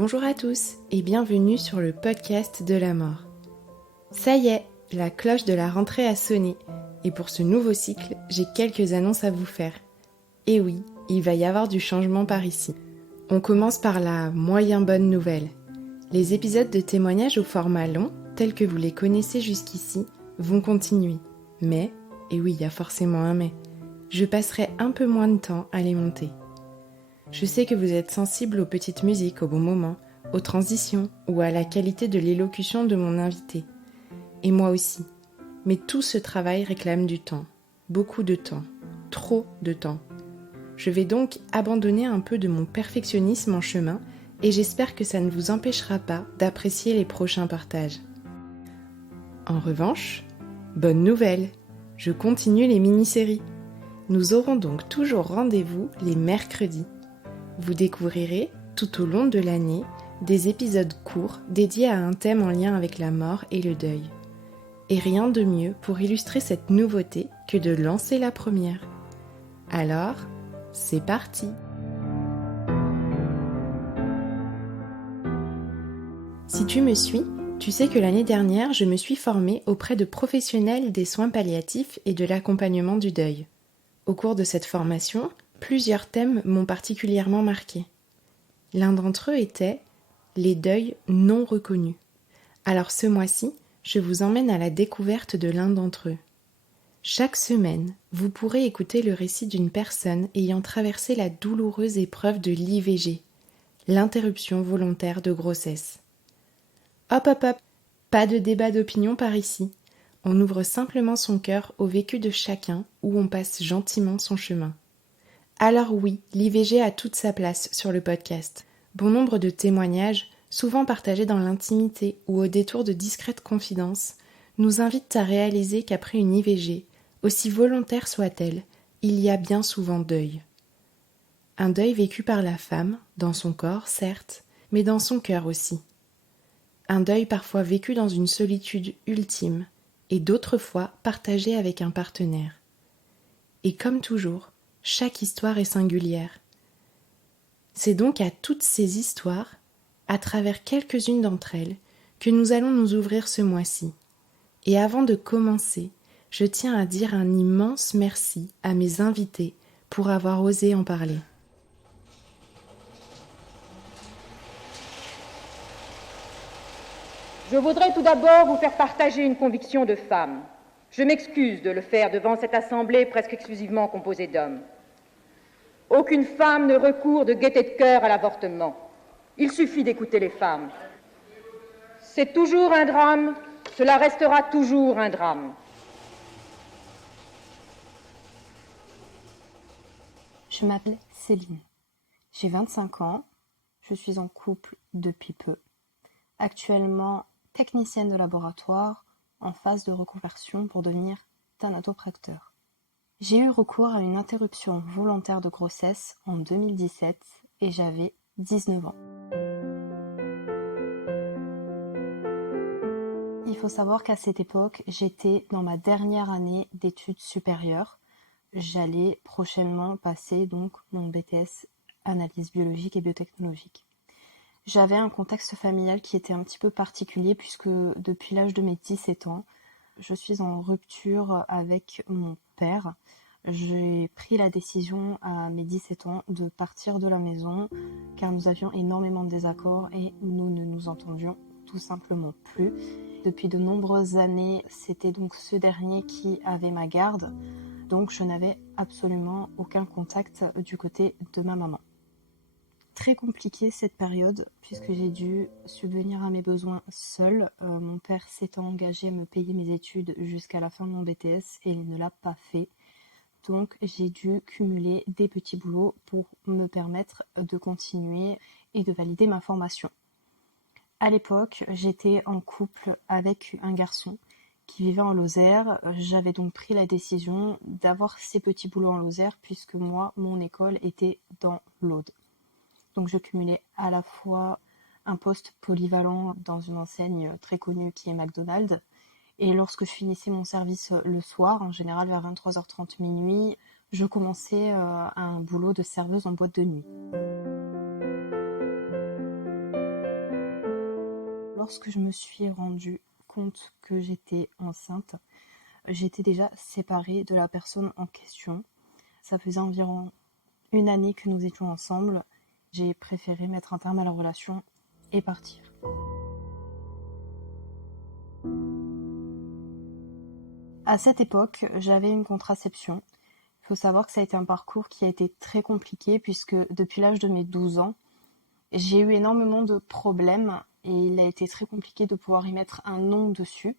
Bonjour à tous et bienvenue sur le podcast de la mort. Ça y est, la cloche de la rentrée a sonné et pour ce nouveau cycle, j'ai quelques annonces à vous faire. Et oui, il va y avoir du changement par ici. On commence par la moyen bonne nouvelle. Les épisodes de témoignages au format long, tels que vous les connaissez jusqu'ici, vont continuer. Mais, et oui, il y a forcément un mais, je passerai un peu moins de temps à les monter. Je sais que vous êtes sensible aux petites musiques au bon moment, aux transitions ou à la qualité de l'élocution de mon invité. Et moi aussi. Mais tout ce travail réclame du temps. Beaucoup de temps. Trop de temps. Je vais donc abandonner un peu de mon perfectionnisme en chemin et j'espère que ça ne vous empêchera pas d'apprécier les prochains partages. En revanche, bonne nouvelle, je continue les mini-séries. Nous aurons donc toujours rendez-vous les mercredis. Vous découvrirez, tout au long de l'année, des épisodes courts dédiés à un thème en lien avec la mort et le deuil. Et rien de mieux pour illustrer cette nouveauté que de lancer la première. Alors, c'est parti! Si tu me suis, tu sais que l'année dernière, je me suis formée auprès de professionnels des soins palliatifs et de l'accompagnement du deuil. Au cours de cette formation, plusieurs thèmes m'ont particulièrement marquée. L'un d'entre eux était les deuils non reconnus. Alors ce mois-ci, je vous emmène à la découverte de l'un d'entre eux. Chaque semaine, vous pourrez écouter le récit d'une personne ayant traversé la douloureuse épreuve de l'IVG, l'interruption volontaire de grossesse. Hop hop hop, pas de débat d'opinion par ici. On ouvre simplement son cœur au vécu de chacun où on passe gentiment son chemin. Alors oui, l'IVG a toute sa place sur le podcast. Bon nombre de témoignages, souvent partagés dans l'intimité ou au détour de discrètes confidences, nous invitent à réaliser qu'après une IVG, aussi volontaire soit-elle, il y a bien souvent deuil. Un deuil vécu par la femme, dans son corps certes, mais dans son cœur aussi. Un deuil parfois vécu dans une solitude ultime, et d'autres fois partagé avec un partenaire. Et comme toujours, chaque histoire est singulière. C'est donc à toutes ces histoires, à travers quelques-unes d'entre elles, que nous allons nous ouvrir ce mois-ci. Et avant de commencer, je tiens à dire un immense merci à mes invités pour avoir osé en parler. Je voudrais tout d'abord vous faire partager une conviction de femme. Je m'excuse de le faire devant cette assemblée presque exclusivement composée d'hommes. Aucune femme ne recourt de gaieté de cœur à l'avortement. Il suffit d'écouter les femmes. C'est toujours un drame, cela restera toujours un drame. Je m'appelle Céline. J'ai 25 ans. Je suis en couple depuis peu. Actuellement technicienne de laboratoire en phase de reconversion pour devenir thanatopracteur. J'ai eu recours à une interruption volontaire de grossesse en 2017 et j'avais 19 ans. Il faut savoir qu'à cette époque, j'étais dans ma dernière année d'études supérieures. J'allais prochainement passer donc mon BTS analyse biologique et biotechnologique. J'avais un contexte familial qui était un petit peu particulier puisque depuis l'âge de mes 17 ans, je suis en rupture avec mon père. J'ai pris la décision à mes 17 ans de partir de la maison car nous avions énormément de désaccords et nous ne nous entendions tout simplement plus. Depuis de nombreuses années, c'était donc ce dernier qui avait ma garde, donc je n'avais absolument aucun contact du côté de ma maman. Très compliquée cette période puisque j'ai dû subvenir à mes besoins seule. Mon père s'étant engagé à me payer mes études jusqu'à la fin de mon BTS et il ne l'a pas fait. Donc j'ai dû cumuler des petits boulots pour me permettre de continuer et de valider ma formation. À l'époque, j'étais en couple avec un garçon qui vivait en Lozère. J'avais donc pris la décision d'avoir ces petits boulots en Lozère puisque moi, mon école était dans l'Aude. Donc je cumulais à la fois un poste polyvalent dans une enseigne très connue qui est McDonald's. Et lorsque je finissais mon service le soir, en général vers 23h30 minuit, je commençais un boulot de serveuse en boîte de nuit. Lorsque je me suis rendu compte que j'étais enceinte, j'étais déjà séparée de la personne en question. Ça faisait environ 1 année que nous étions ensemble. J'ai préféré mettre un terme à la relation et partir. À cette époque, j'avais une contraception. Il faut savoir que ça a été un parcours qui a été très compliqué puisque depuis l'âge de mes 12 ans, j'ai eu énormément de problèmes et il a été très compliqué de pouvoir y mettre un nom dessus.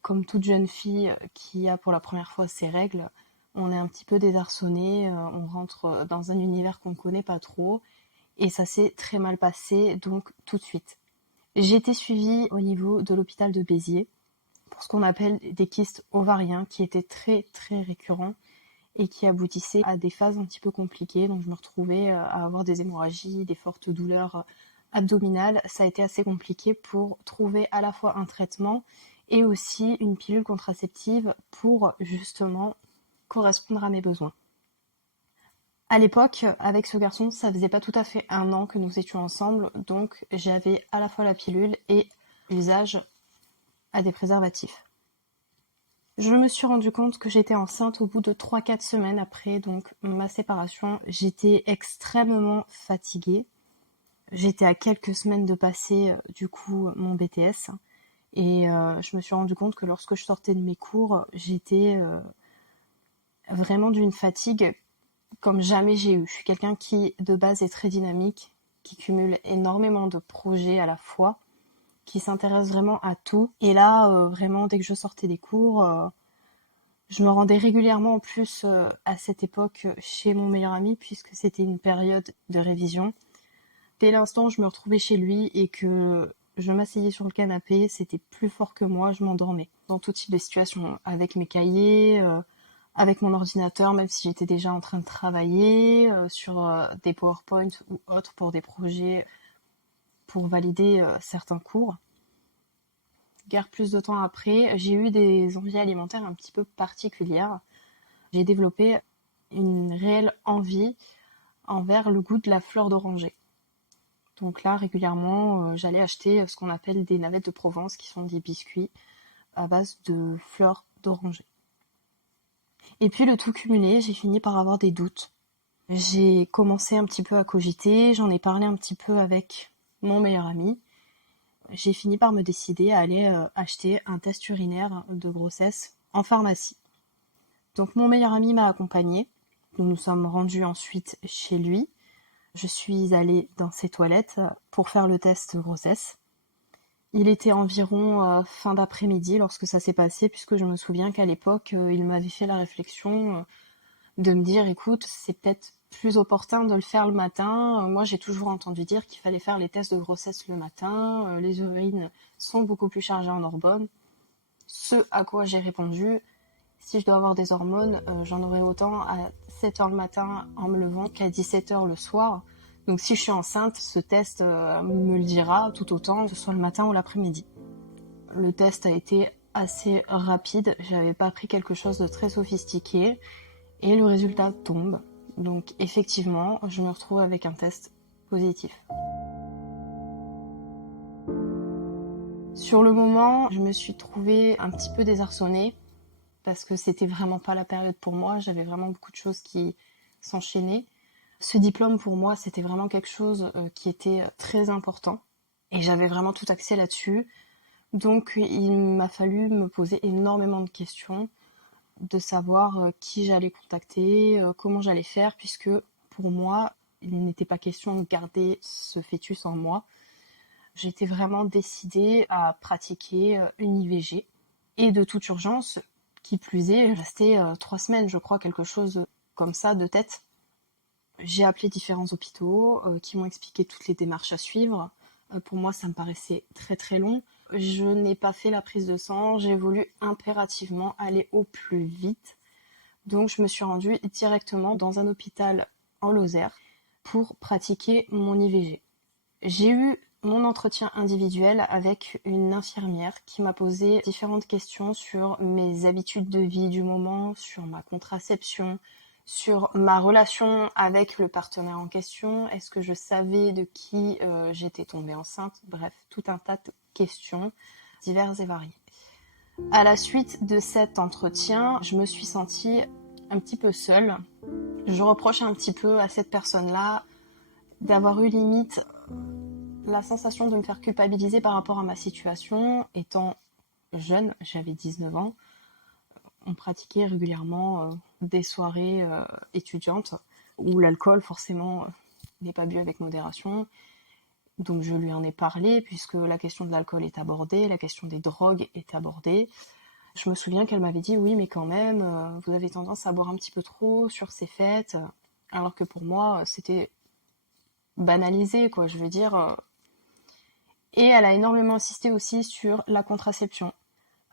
Comme toute jeune fille qui a pour la première fois ses règles, on est un petit peu désarçonné, on rentre dans un univers qu'on ne connaît pas trop et ça s'est très mal passé donc tout de suite. J'ai été suivie au niveau de l'hôpital de Béziers pour ce qu'on appelle des kystes ovariens qui étaient très très récurrents et qui aboutissaient à des phases un petit peu compliquées. Donc je me retrouvais à avoir des hémorragies, des fortes douleurs abdominales. Ça a été assez compliqué pour trouver à la fois un traitement et aussi une pilule contraceptive pour justement correspondre à mes besoins. À l'époque, avec ce garçon, ça faisait pas tout à fait 1 an que nous étions ensemble, donc j'avais à la fois la pilule et l'usage à des préservatifs. Je me suis rendu compte que j'étais enceinte au bout de 3-4 semaines après donc ma séparation. J'étais extrêmement fatiguée. J'étais à quelques semaines de passer du coup mon BTS et je me suis rendu compte que lorsque je sortais de mes cours, j'étais vraiment d'une fatigue comme jamais j'ai eu. Je suis quelqu'un qui de base est très dynamique, qui cumule énormément de projets à la fois, qui s'intéresse vraiment à tout. Et là, vraiment, dès que je sortais des cours, je me rendais régulièrement en plus à cette époque chez mon meilleur ami puisque c'était une période de révision. Dès l'instant où je me retrouvais chez lui et que je m'asseyais sur le canapé, c'était plus fort que moi, je m'endormais. Dans tout type de situation, avec mes cahiers, avec mon ordinateur, même si j'étais déjà en train de travailler sur des PowerPoint ou autres pour des projets pour valider certains cours. Guère plus de temps après, j'ai eu des envies alimentaires un petit peu particulières. J'ai développé une réelle envie envers le goût de la fleur d'oranger. Donc là, régulièrement, j'allais acheter ce qu'on appelle des navettes de Provence, qui sont des biscuits à base de fleurs d'oranger. Et puis le tout cumulé, j'ai fini par avoir des doutes. J'ai commencé un petit peu à cogiter, j'en ai parlé un petit peu avec mon meilleur ami. J'ai fini par me décider à aller acheter un test urinaire de grossesse en pharmacie. Donc mon meilleur ami m'a accompagnée. Nous nous sommes rendus ensuite chez lui. Je suis allée dans ses toilettes pour faire le test grossesse. Il était environ fin d'après-midi lorsque ça s'est passé, puisque je me souviens qu'à l'époque, il m'avait fait la réflexion de me dire, écoute, c'est peut-être plus opportun de le faire le matin. Moi, j'ai toujours entendu dire qu'il fallait faire les tests de grossesse le matin. Les urines sont beaucoup plus chargées en hormones. Ce à quoi j'ai répondu, si je dois avoir des hormones, j'en aurai autant à 7h le matin en me levant qu'à 17h le soir. Donc si je suis enceinte, ce test me le dira tout autant, que ce soit le matin ou l'après-midi. Le test a été assez rapide, j'avais pas pris quelque chose de très sophistiqué et le résultat tombe. Donc effectivement, je me retrouve avec un test positif. Sur le moment, je me suis trouvée un petit peu désarçonnée parce que c'était vraiment pas la période pour moi, j'avais vraiment beaucoup de choses qui s'enchaînaient. Ce diplôme pour moi, c'était vraiment quelque chose qui était très important et j'avais vraiment tout axé là-dessus. Donc il m'a fallu me poser énormément de questions, de savoir qui j'allais contacter, comment j'allais faire, puisque pour moi, il n'était pas question de garder ce fœtus en moi. J'étais vraiment décidée à pratiquer une IVG et de toute urgence, qui plus est, restait 3 semaines, je crois, quelque chose comme ça de tête. J'ai appelé différents hôpitaux qui m'ont expliqué toutes les démarches à suivre. Pour moi, ça me paraissait très très long. Je n'ai pas fait la prise de sang, j'ai voulu impérativement aller au plus vite. Donc je me suis rendue directement dans un hôpital en Lozère pour pratiquer mon IVG. J'ai eu mon entretien individuel avec une infirmière qui m'a posé différentes questions sur mes habitudes de vie du moment, sur ma contraception, sur ma relation avec le partenaire en question, est-ce que je savais de qui j'étais tombée enceinte, bref, tout un tas de questions diverses et variées. À la suite de cet entretien, je me suis sentie un petit peu seule. Je reproche un petit peu à cette personne-là d'avoir eu limite la sensation de me faire culpabiliser par rapport à ma situation. Étant jeune, j'avais 19 ans, on pratiquait régulièrement des soirées étudiantes où l'alcool forcément n'est pas bu avec modération. Donc je lui en ai parlé puisque la question de l'alcool est abordée, la question des drogues est abordée. Je me souviens qu'elle m'avait dit oui mais quand même vous avez tendance à boire un petit peu trop sur ces fêtes, alors que pour moi c'était banalisé quoi, je veux dire. Et elle a énormément insisté aussi sur la contraception,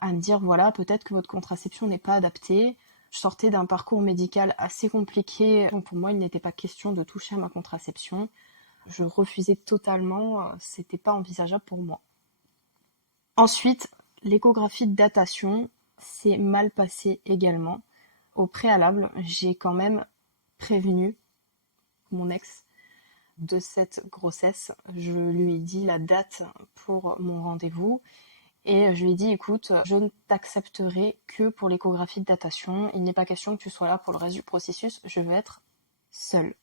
à me dire voilà peut-être que votre contraception n'est pas adaptée. Je sortais d'un parcours médical assez compliqué, donc pour moi il n'était pas question de toucher à ma contraception. Je refusais totalement, c'était pas envisageable pour moi. Ensuite, l'échographie de datation s'est mal passée également. Au préalable, j'ai quand même prévenu mon ex de cette grossesse. Je lui ai dit la date pour mon rendez-vous et je lui ai dit écoute, je ne t'accepterai que pour l'échographie de datation. Il n'est pas question que tu sois là pour le reste du processus, je veux être seule.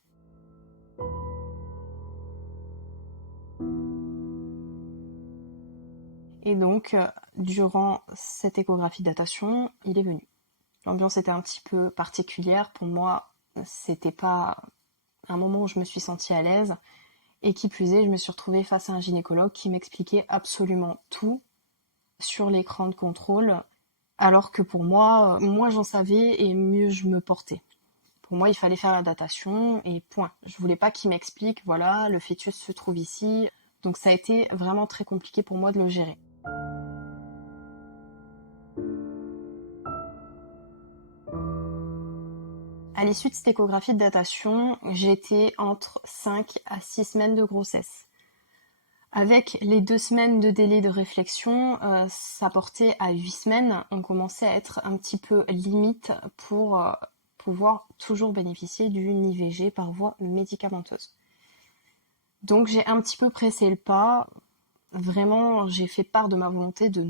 Et donc, durant cette échographie de datation, il est venu. L'ambiance était un petit peu particulière. Pour moi, c'était pas un moment où je me suis sentie à l'aise. Et qui plus est, je me suis retrouvée face à un gynécologue qui m'expliquait absolument tout sur l'écran de contrôle. Alors que pour moi, moins j'en savais et mieux je me portais. Pour moi, il fallait faire la datation et point. Je voulais pas qu'il m'explique, voilà, le fœtus se trouve ici. Donc ça a été vraiment très compliqué pour moi de le gérer. À l'issue de cette échographie de datation, j'étais entre 5 à 6 semaines de grossesse. Avec les 2 semaines de délai de réflexion, ça portait à 8 semaines. On commençait à être un petit peu limite pour pouvoir toujours bénéficier d'une IVG par voie médicamenteuse. Donc j'ai un petit peu pressé le pas. Vraiment, j'ai fait part de ma volonté de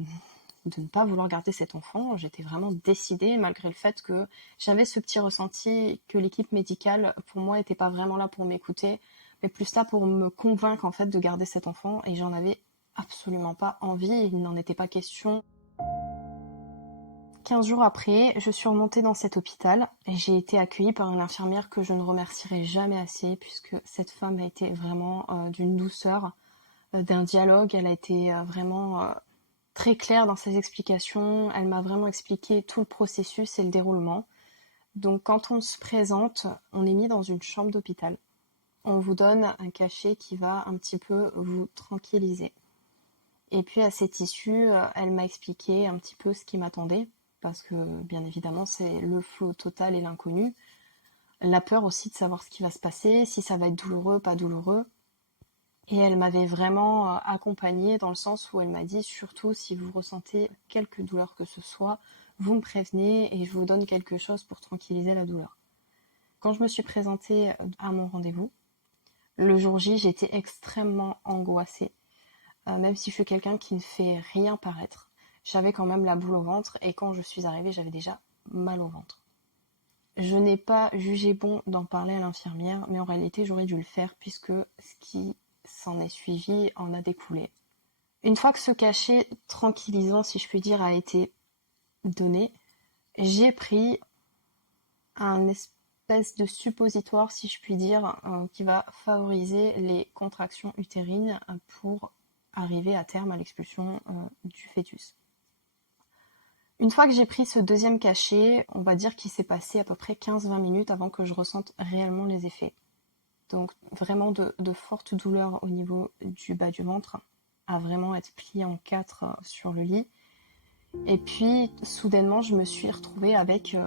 ne pas vouloir garder cet enfant. J'étais vraiment décidée, malgré le fait que j'avais ce petit ressenti que l'équipe médicale, pour moi, n'était pas vraiment là pour m'écouter, mais plus là pour me convaincre en fait de garder cet enfant. Et j'en avais absolument pas envie, il n'en était pas question. 15 jours après, je suis remontée dans cet hôpital et j'ai été accueillie par une infirmière que je ne remercierai jamais assez, puisque cette femme a été vraiment d'une douceur, d'un dialogue. Elle a été vraiment très claire dans ses explications. Elle m'a vraiment expliqué tout le processus et le déroulement. Donc quand on se présente, on est mis dans une chambre d'hôpital. On vous donne un cachet qui va un petit peu vous tranquilliser. Et puis à cette issue, elle m'a expliqué un petit peu ce qui m'attendait, parce que bien évidemment c'est le flot total et l'inconnu. La peur aussi de savoir ce qui va se passer, si ça va être douloureux, pas douloureux. Et elle m'avait vraiment accompagnée dans le sens où elle m'a dit surtout si vous ressentez quelque douleur que ce soit, vous me prévenez et je vous donne quelque chose pour tranquilliser la douleur. Quand je me suis présentée à mon rendez-vous, le jour J, j'étais extrêmement angoissée. Même si je suis quelqu'un qui ne fait rien paraître, j'avais quand même la boule au ventre et quand je suis arrivée, j'avais déjà mal au ventre. Je n'ai pas jugé bon d'en parler à l'infirmière, mais en réalité, j'aurais dû le faire puisque ce qui s'en est suivi en a découlé. Une fois que ce cachet tranquillisant, si je puis dire, a été donné, j'ai pris un espèce de suppositoire, si je puis dire, qui va favoriser les contractions utérines pour arriver à terme à l'expulsion du fœtus. Une fois que j'ai pris ce deuxième cachet, on va dire qu'il s'est passé à peu près 15-20 minutes avant que je ressente réellement les effets. Donc vraiment de fortes douleurs au niveau du bas du ventre, à vraiment être pliée en 4 sur le lit. Et puis soudainement je me suis retrouvée avec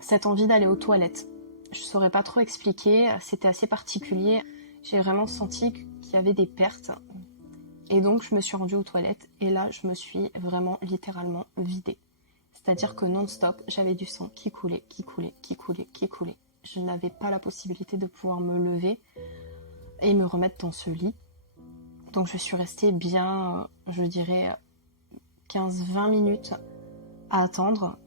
cette envie d'aller aux toilettes. Je saurais pas trop expliquer, c'était assez particulier. J'ai vraiment senti qu'il y avait des pertes. Et donc je me suis rendue aux toilettes et là je me suis vraiment littéralement vidée. C'est-à-dire que non-stop, j'avais du sang qui coulait, qui coulait, qui coulait, qui coulait. Je n'avais pas la possibilité de pouvoir me lever et me remettre dans ce lit. Donc je suis restée bien, je dirais, 15-20 minutes à attendre,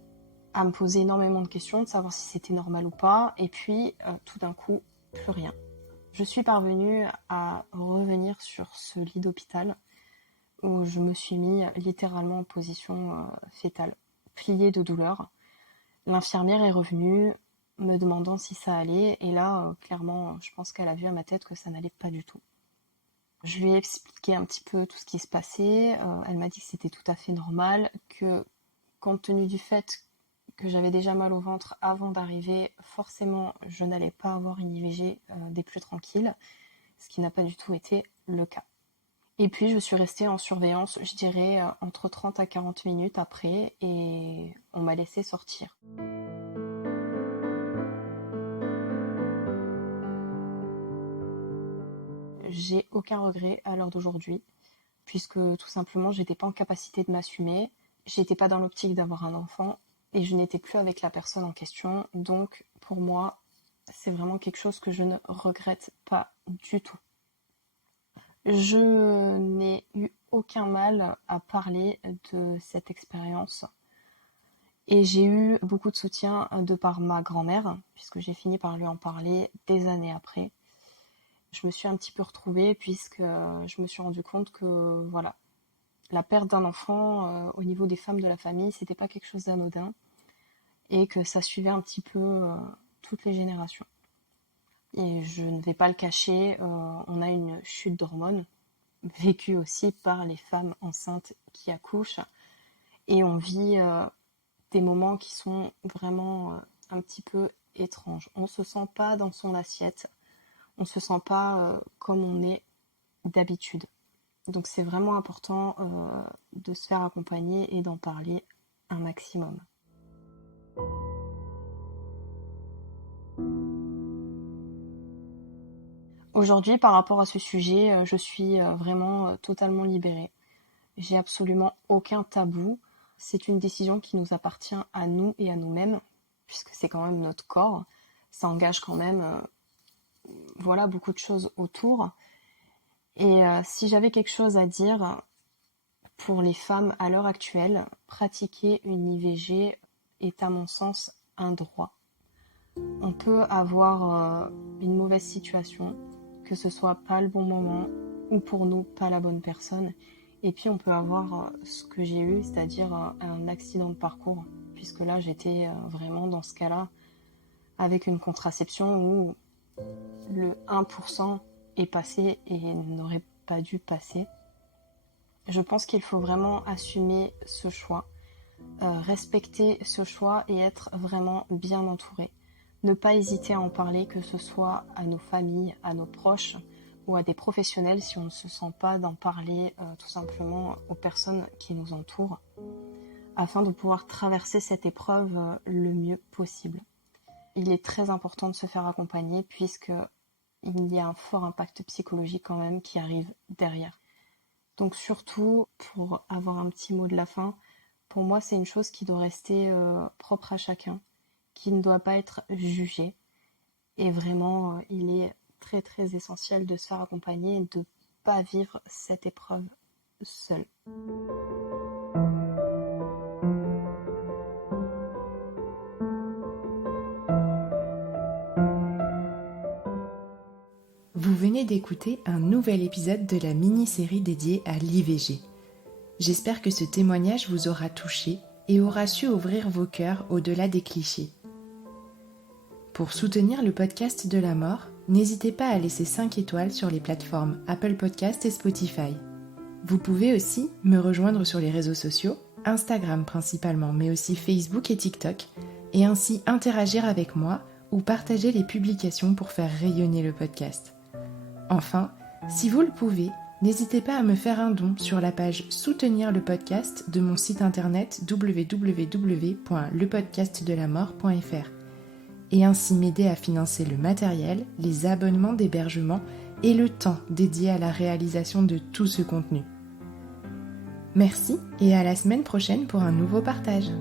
à me poser énormément de questions, de savoir si c'était normal ou pas, et puis tout d'un coup, plus rien. Je suis parvenue à revenir sur ce lit d'hôpital où je me suis mis littéralement en position fétale, pliée de douleur. L'infirmière est revenue me demandant si ça allait, et là, clairement, je pense qu'elle a vu à ma tête que ça n'allait pas du tout. Je lui ai expliqué un petit peu tout ce qui se passait, elle m'a dit que c'était tout à fait normal, que compte tenu du fait que j'avais déjà mal au ventre avant d'arriver, forcément je n'allais pas avoir une IVG des plus tranquilles, ce qui n'a pas du tout été le cas. Et puis je suis restée en surveillance, je dirais, entre 30 à 40 minutes après, et on m'a laissé sortir. J'ai aucun regret à l'heure d'aujourd'hui, puisque tout simplement j'étais pas en capacité de m'assumer, j'étais pas dans l'optique d'avoir un enfant, et je n'étais plus avec la personne en question, donc pour moi, c'est vraiment quelque chose que je ne regrette pas du tout. Je n'ai eu aucun mal à parler de cette expérience, et j'ai eu beaucoup de soutien de par ma grand-mère, puisque j'ai fini par lui en parler des années après. Je me suis un petit peu retrouvée, puisque je me suis rendu compte que voilà, la perte d'un enfant au niveau des femmes de la famille, c'était pas quelque chose d'anodin, et que ça suivait un petit peu toutes les générations. Et je ne vais pas le cacher, on a une chute d'hormones, vécue aussi par les femmes enceintes qui accouchent, et on vit des moments qui sont vraiment un petit peu étranges. On ne se sent pas dans son assiette, on ne se sent pas comme on est d'habitude. Donc c'est vraiment important de se faire accompagner et d'en parler un maximum. Aujourd'hui, par rapport à ce sujet, je suis vraiment totalement libérée. J'ai absolument aucun tabou. C'est une décision qui nous appartient à nous et à nous-mêmes, puisque c'est quand même notre corps. Ça engage quand même voilà, beaucoup de choses autour. Et si j'avais quelque chose à dire pour les femmes à l'heure actuelle, pratiquer une IVG est à mon sens un droit. On peut avoir une mauvaise situation, que ce soit pas le bon moment ou pour nous pas la bonne personne. Et puis on peut avoir ce que j'ai eu, c'est-à-dire un accident de parcours, puisque là j'étais vraiment dans ce cas-là avec une contraception où le 1% est passé et n'aurait pas dû passer. Je pense qu'il faut vraiment assumer ce choix, respecter ce choix et être vraiment bien entouré. Ne pas hésiter à en parler, que ce soit à nos familles, à nos proches ou à des professionnels si on ne se sent pas d'en parler tout simplement aux personnes qui nous entourent, afin de pouvoir traverser cette épreuve le mieux possible. Il est très important de se faire accompagner puisqu'il y a un fort impact psychologique quand même qui arrive derrière. Donc surtout, pour avoir un petit mot de la fin, pour moi c'est une chose qui doit rester propre à chacun, qui ne doit pas être jugé. Et vraiment, il est très très essentiel de se faire accompagner et de ne pas vivre cette épreuve seul. Vous venez d'écouter un nouvel épisode de la mini-série dédiée à l'IVG. J'espère que ce témoignage vous aura touché et aura su ouvrir vos cœurs au-delà des clichés. Pour soutenir le podcast de la mort, n'hésitez pas à laisser 5 étoiles sur les plateformes Apple Podcast et Spotify. Vous pouvez aussi me rejoindre sur les réseaux sociaux, Instagram principalement, mais aussi Facebook et TikTok, et ainsi interagir avec moi ou partager les publications pour faire rayonner le podcast. Enfin, si vous le pouvez, n'hésitez pas à me faire un don sur la page Soutenir le podcast de mon site internet www.lepodcastdelamort.fr et ainsi m'aider à financer le matériel, les abonnements d'hébergement et le temps dédié à la réalisation de tout ce contenu. Merci et à la semaine prochaine pour un nouveau partage.